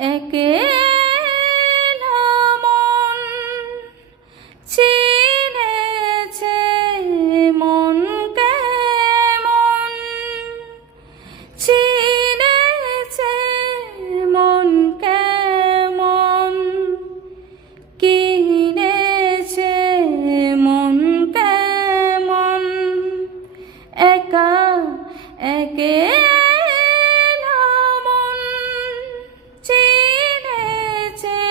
একেলা মন চিনেছে মন কেমন, চিনেছে মন কেমন, কিনেছে মন কেমন। একা একেলা মন চিনেছে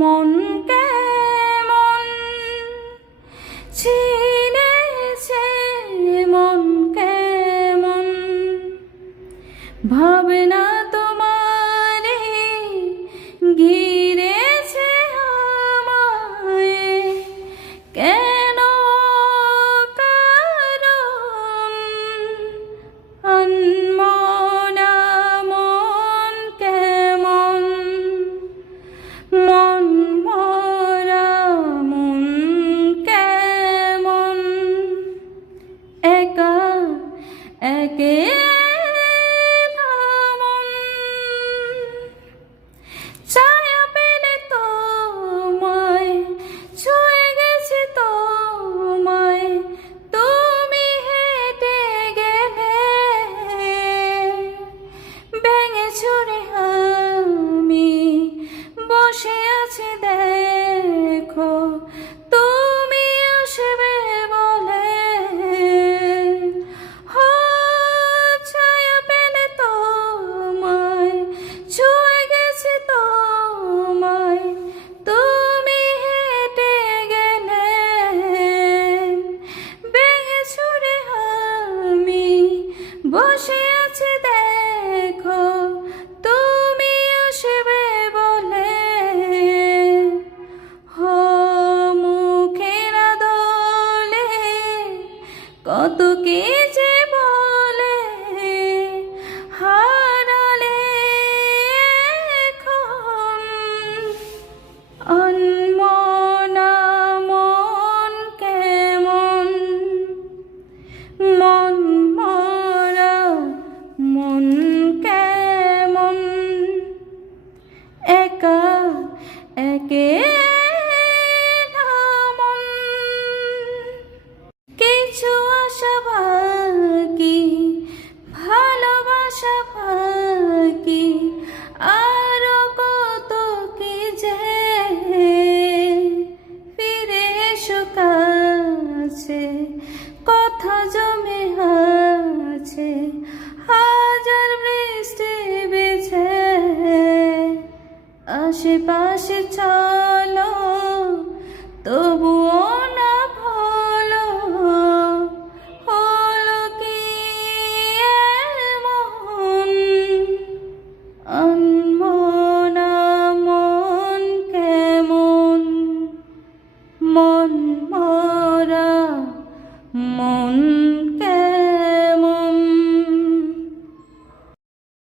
মন কেমন, চিনেছে মন কেমন। ভাবনা তোমারে ঘিরেছে আমায়, কেন কারণ আনমনা মন কেমন, মন মরা মন কেমন। একা একেলা মন ছায়া পেলে তোমায় ছুঁয়ে গেছে তোমায়, তুমি হেঁটে গেলে ভেঙে ছুঁড়ে আমি বসে আছি দেখো, তুমি আসবে বলে। ছায়া পেলে তোমায় ছুঁয়ে গেছে তোমায়, তুমি হেঁটে গেলে ভেঙে ছুঁড়ে আমি বসে আছি দেখো, তুমি আসবে বলে। মুখের দোলে কত কি যে বলে, হারালে এখন আনমনা মন কেমন, মন মরা মন কেমন। একা একেলা মন কিছু আশা বাকি, ভালোবাসা বাকি, আরো কত কি যে। ফিরে এসো কাছে, কথা জমে আছে হাজার বৃষ্টি বিছে। আশেপাশে চলো তবুও না ভালো, হলো কি এমন আনমনা মন কেমন, মন মরা মন